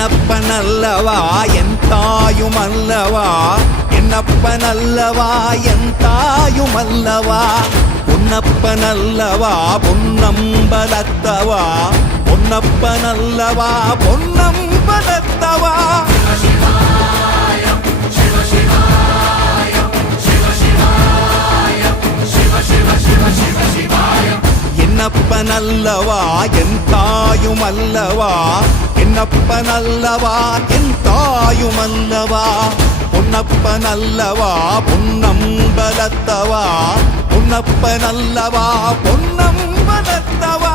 என்னப்பனல்லவா என் தாயுமல்லவா, என்னப்பனல்லவா என் தாயுமல்லவா, பொன்னப்பனல்லவா பொன்னம்பலத்தவா, பொன்னப்பனல்லவா பொன்னம்பலத்தவா. என்னப்பனல்லவா என் தாயுமல்லவா, என்னப்பனல்லவா என் தாயுமல்லவா, பொன்னப்பனல்லவா பொன்னம்பலத்தவா, பொன்னப்பனல்லவா பொன்னம்பலத்தவா.